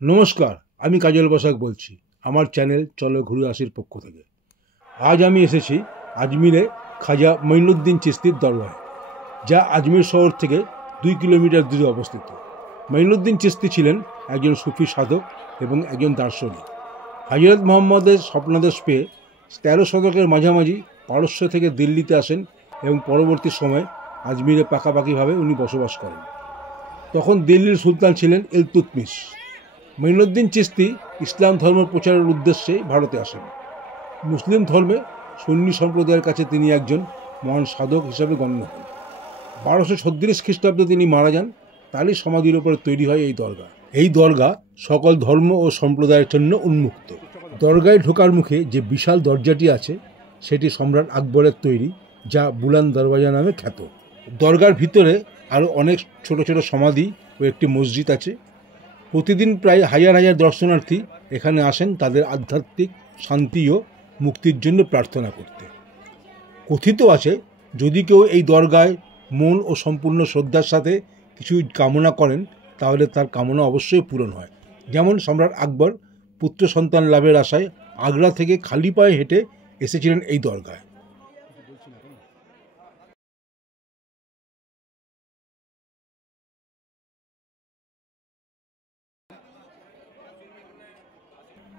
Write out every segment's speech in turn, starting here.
নমস্কার, আমি কাজল বসাক বলছি আমার চ্যানেল চলো ঘুরে আসির পক্ষ থেকে। আজ আমি এসেছি আজমিরে খাজা মঈনুদ্দিন চিশতির দরগায়, যা আজমির শহর থেকে 2 কিলোমিটার দূরে অবস্থিত। মঈনুদ্দিন চিশতি ছিলেন একজন সুফি সাধক এবং একজন দার্শনিক। হযরত মুহাম্মদের স্বপ্নাদেশ পেয়ে 13 শতকের মাঝামাঝি পারস্য থেকে দিল্লিতে আসেন এবং পরবর্তী সময়ে আজমিরে পাকাপাকিভাবে উনি বসবাস করেন। তখন দিল্লির সুলতান ছিলেন ইলতুৎমিশ। মঈনুদ্দিন চিশতি ইসলাম ধর্ম প্রচারের উদ্দেশ্যে ভারতে আসেন। মুসলিম ধর্মে সুন্নি সম্প্রদায়ের কাছে তিনি একজন মহান সাধক হিসাবে গণ্য হন। 1236 খ্রিস্টাব্দে তিনি মারা যান। তারই সমাধির উপরে তৈরি হয় এই দরগা। এই দরগা সকল ধর্ম ও সম্প্রদায়ের জন্য উন্মুক্ত। দরগায় ঢোকার মুখে যে বিশাল দরজাটি আছে সেটি সম্রাট আকবরের তৈরি, যা বুলান দরওয়াজা নামে খ্যাত। দরগার ভিতরে আরও অনেক ছোট ছোট সমাধি ও একটি মসজিদ আছে। প্রতিদিন প্রায় হাজার হাজার দর্শনার্থী এখানে আসেন তাদের আধ্যাত্মিক শান্তি ও মুক্তির জন্য প্রার্থনা করতে। কথিত আছে, যদি কেউ এই দরগায় মন ও সম্পূর্ণ শ্রদ্ধার সাথে কিছু কামনা করেন তাহলে তার কামনা অবশ্যই পূরণ হয়। যেমন সম্রাট আকবর পুত্র সন্তান লাভের আশায় আগ্রা থেকে খালি পায়ে হেঁটে এসেছিলেন এই দরগায়।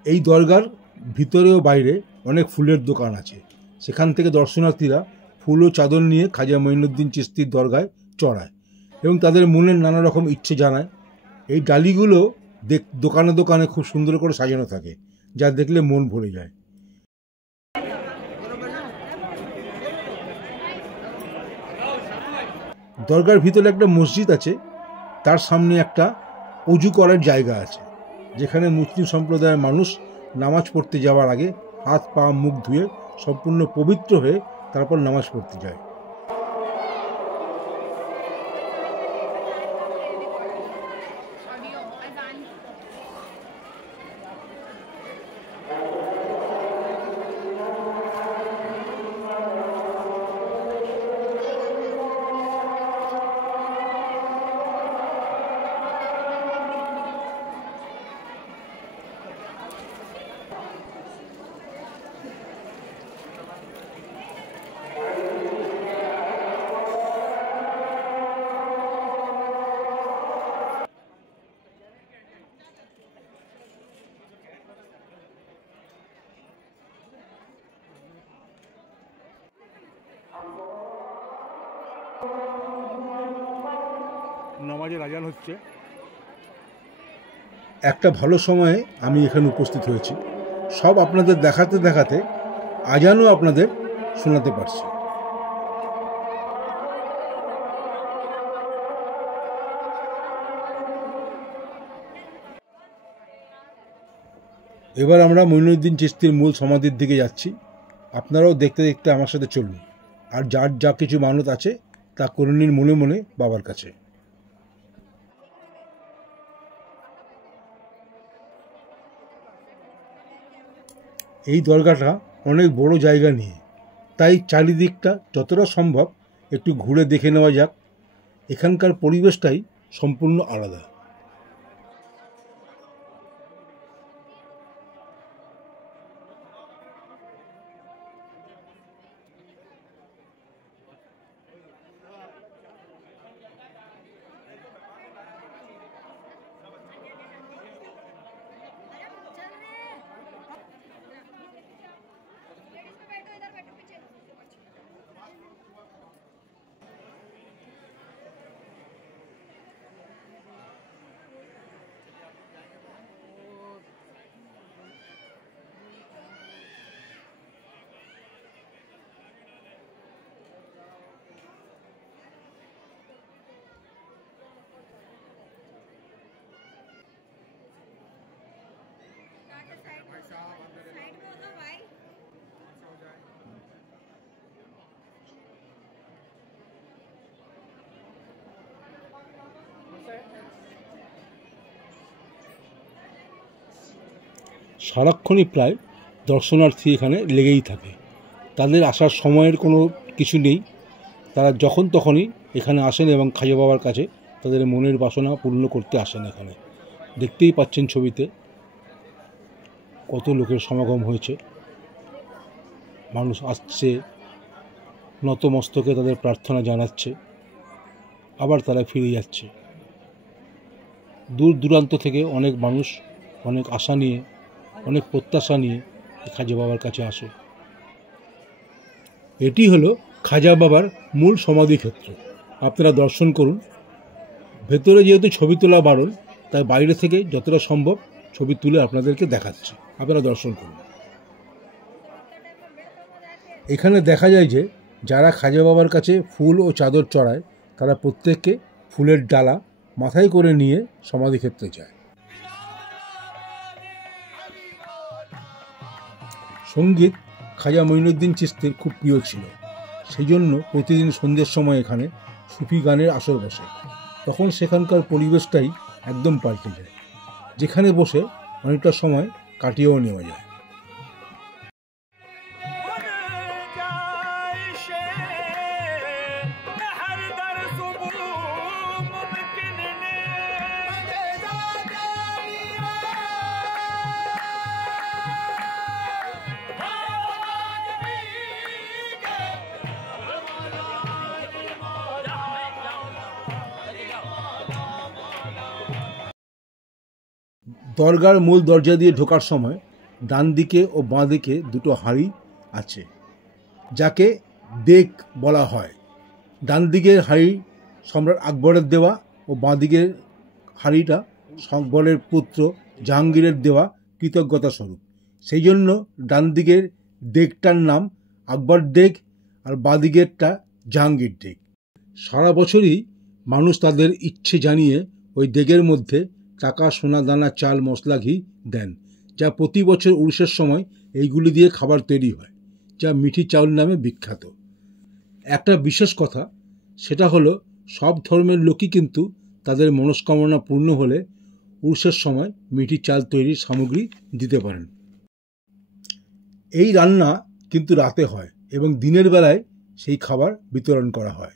এই দরগার ভিতরে ও বাইরে অনেক ফুলের দোকান আছে। সেখান থেকে দর্শনার্থীরা ফুল ও চাদর নিয়ে খাজা মঈনুদ্দিন চিশতির দরগায় চড়ায় এবং তাদের মনের নানা রকম ইচ্ছে জানায়। এই ডালিগুলো দোকানে দোকানে খুব সুন্দর করে সাজানো থাকে, যা দেখলে মন ভরে যায়। দরগার ভিতরে একটা মসজিদ আছে, তার সামনে একটা অজু করার জায়গা আছে, যেখানে মুসলিম সম্প্রদায়ের মানুষ নামাজ পড়তে যাওয়ার আগে হাত পা মুখ ধুয়ে সম্পূর্ণ পবিত্র হয়ে তারপর নামাজ পড়তে যায়। নামাজের আজান হচ্ছে। একটা ভালো সময়ে আমি এখানে উপস্থিত হয়েছি। সব আপনাদের দেখাতে দেখাতে আজানও আপনাদের শোনাতে পারছি। এবার আমরা মঈনুদ্দিন চিশতির মূল সমাধির দিকে যাচ্ছি। আপনারাও দেখতে দেখতে আমার সাথে চলুন, আর যার যা কিছু মানত আছে তা করে নিন মনে মনে বাবার কাছে। এই দরগাটা অনেক বড় জায়গা নিয়ে, তাই চারিদিকটা যতটা সম্ভব একটু ঘুরে দেখে নেওয়া যাক। এখানকার পরিবেশটাই সম্পূর্ণ আলাদা। সারাক্ষণই প্রায় দর্শনার্থী এখানে লেগেই থাকে। তাদের আসার সময়ের কোনো কিছু নেই। তারা যখন তখনই এখানে আসেন এবং খাজা বাবার কাছে তাদের মনের বাসনা পূর্ণ করতে আসেন এখানে। দেখতেই পাচ্ছেন ছবিতে কত লোকের সমাগম হয়েছে। মানুষ আসছে, নতমস্তকে তাদের প্রার্থনা জানাচ্ছে, আবার তারা ফিরে যাচ্ছে। দূর দূরান্ত থেকে অনেক মানুষ অনেক আশা নিয়ে, অনেক প্রত্যাশা নিয়ে খাজা বাবার কাছে আসে। এটি হলো খাজা বাবার মূল সমাধিক্ষেত্র। আপনারা দর্শন করুন। ভেতরে যেহেতু ছবি তোলা বারণ, তাই বাইরে থেকে যতটা সম্ভব ছবি তুলে আপনাদেরকে দেখাচ্ছি, আপনারা দর্শন করুন। এখানে দেখা যায় যে যারা খাজা বাবার কাছে ফুল ও চাদর চড়ায় তারা প্রত্যেককে ফুলের ডালা মাথায় করে নিয়ে সমাধিক্ষেত্রে যায়। সঙ্গীত খাজা মঈনুদ্দিন চিশতির খুব প্রিয় ছিল, সেই জন্য প্রতিদিন সন্ধ্যের সময় এখানে সুফি গানের আসর বসে। তখন সেখানকার পরিবেশটাই একদম পাল্টে যায়, যেখানে বসে অনেকটা সময় কাটিয়েও নেওয়া যায়। দরগার মূল দরজা দিয়ে ঢোকার সময় ডান দিকে ও বাঁ দিকে দুটো হাঁড়ি আছে, যাকে দেগ বলা হয়। ডান দিকের হাঁড়ি সম্রাট আকবরের দেওয়া ও বাঁ দিকের হাঁড়িটা আকবরের পুত্র জাহাঙ্গীরের দেওয়া কৃতজ্ঞতা স্বরূপ। সেই জন্য ডান দিকের দেগটার নাম আকবর দেগ আর বাঁ দিকেরটা জাহাঙ্গীর দেগ। সারা বছরই মানুষ তাদের ইচ্ছে জানিয়ে ওই দেগের মধ্যে টাকা, সোনা দানা, চাল, মশলা, ঘি দেন, যা প্রতি বছর উরুসের সময় এইগুলি দিয়ে খাবার তৈরি হয়, যা মিঠি চাউল নামে বিখ্যাত। একটা বিশেষ কথা, সেটা হলো সব ধর্মের লোকই কিন্তু তাদের মনস্কামনা পূর্ণ হলে উরুসের সময় মিঠি চাল তৈরির সামগ্রী দিতে পারেন। এই রান্না কিন্তু রাতে হয় এবং দিনের বেলায় সেই খাবার বিতরণ করা হয়।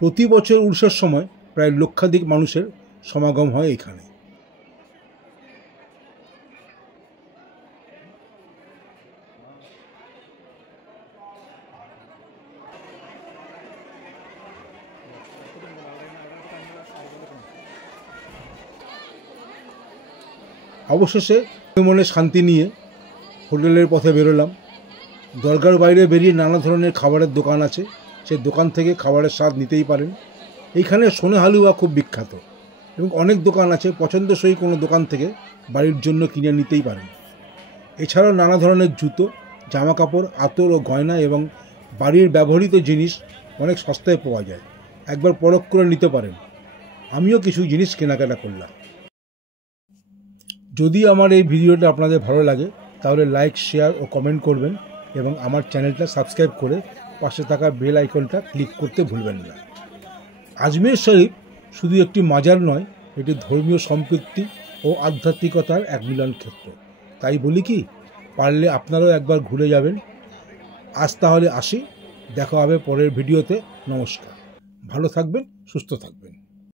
প্রতি বছর উরুসের সময় প্রায় লক্ষাধিক মানুষের সমাগম হয় এখানে। অবশেষে মনে শান্তি নিয়ে হোটেলের পথে বেরোলাম। দরগার বাইরে বেরিয়ে নানা ধরনের খাবারের দোকান আছে, সেই দোকান থেকে খাবারের স্বাদ নিতেই পারেন। এইখানে সোনে হালুয়া খুব বিখ্যাত এবং অনেক দোকান আছে, পছন্দসই কোনো দোকান থেকে বাড়ির জন্য কিনে নিতেই পারেন। এছাড়াও নানা ধরনের জুতো, জামা কাপড়, আতর ও গয়না এবং বাড়ির ব্যবহৃত জিনিস অনেক সস্তায় পাওয়া যায়, একবার পরখ করে নিতে পারেন। আমিও কিছু জিনিস কেনাকাটা করলাম। যদি আমার এই ভিডিওটা আপনাদের ভালো লাগে তাহলে লাইক, শেয়ার ও কমেন্ট করবেন এবং আমার চ্যানেলটা সাবস্ক্রাইব করে পাশে থাকা বেল আইকনটা ক্লিক করতে ভুলবেন না। আজমের শরীফ শুধু একটি মাজার নয়, এটি ধর্মীয় সম্পৃক্তি ও আধ্যাত্মিকতার এক মিলন ক্ষেত্র। তাই বলি কি, পারলে আপনারাও একবার ঘুরে যাবেন। আজ তাহলে আসি, দেখা হবে পরের ভিডিওতে। নমস্কার, ভালো থাকবেন, সুস্থ থাকবেন।